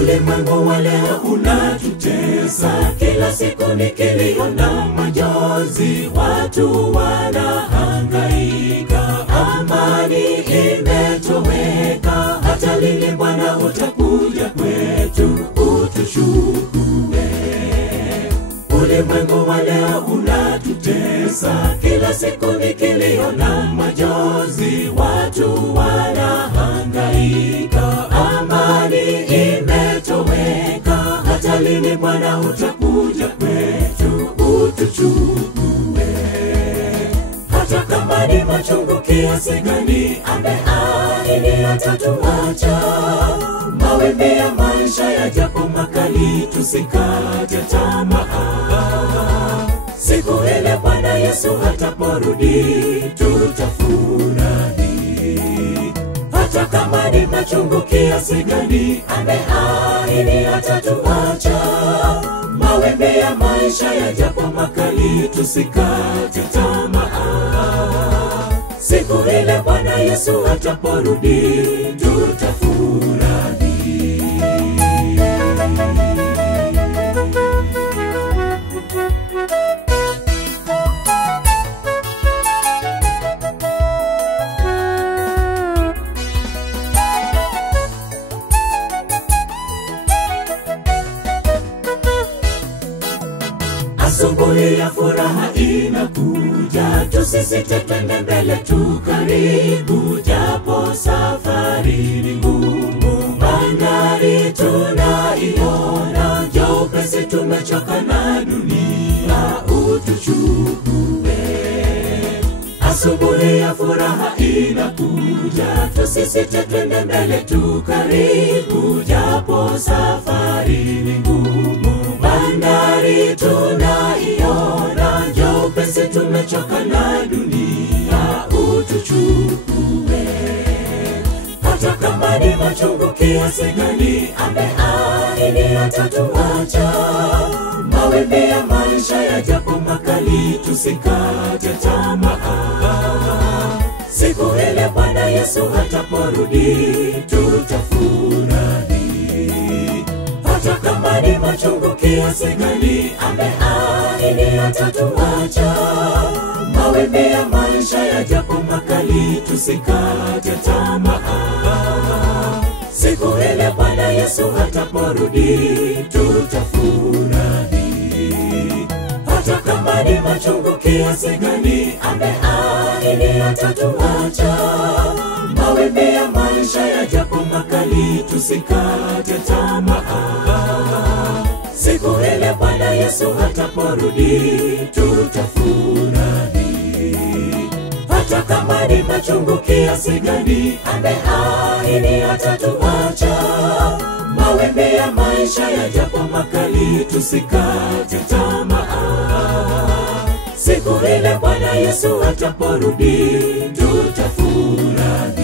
Ulimwengu wa leo unatutesa, kila siku ni kilio na majonzi, watu wanahangaika, amani imetoweka. Hata lini Bwana utakuja kwetu utuchukue? Ulimwengu wa leo unatutesa, kila siku ni kilio na majonzi, watu wanahangaika, amani imetoweka. Hata lini Bwana utakuja kwetu utuchukue? Hata kama ni machungu kiasi gani, ameahidi hatatuacha. Mawimbi ya maisha yajapo makali, tusikate tamaa. Siku ile Bwana Yesu ataporudi, tutafurahi. Hata kama ni machungu kiasi gani, ameahidi hatatuacha. Mawimbi ya maisha yajapo makali, tusikate tamaa. Siku ile Bwana Yesu ataporudi, tutafurahi. Asubuhi ya furaha inakuja, tusisite twende mbele tu karibu. Japo safari ni ngumu, bandari tunaiona, njoo upesi tumechoka na dunia, utuchukue. Asubuhi ya furaha inakuja, tusisite twende mbele tu karibu. Japo safari ni ngumu, bandari tunaiona, njoo upesi tumechoka na dunia, utuchukue. Hata kama ni machungu kiasi gani, ameahidi hatatuacha. Mawimbi ya maisha yajapo makali, tusikate tamaa. Siku ile Bwana Yesu ataporudi, tutafurahi. Hata kama ni machungu kiasi gani, ameahidi hatatuacha. Mawimbi ya maisha yajapo makali, tusikate tamaa. Siku ile Bwana Yesu ataporudi, tutafurahi. Hata kama ni machungu kiasi gani, ameahidi hatatuacha. Mawimbi ya maisha yajapo makali, tusikate tamaa. Siku ile Bwana Yesu ataporudi, tutafurahi. Hata kama ni machungu kiasi gani, ameahidi hatatuacha. Mawimbi ya maisha yajapo makali, tusikate tamaa. Siku ile Bwana Yesu ataporudi, tutafurahi.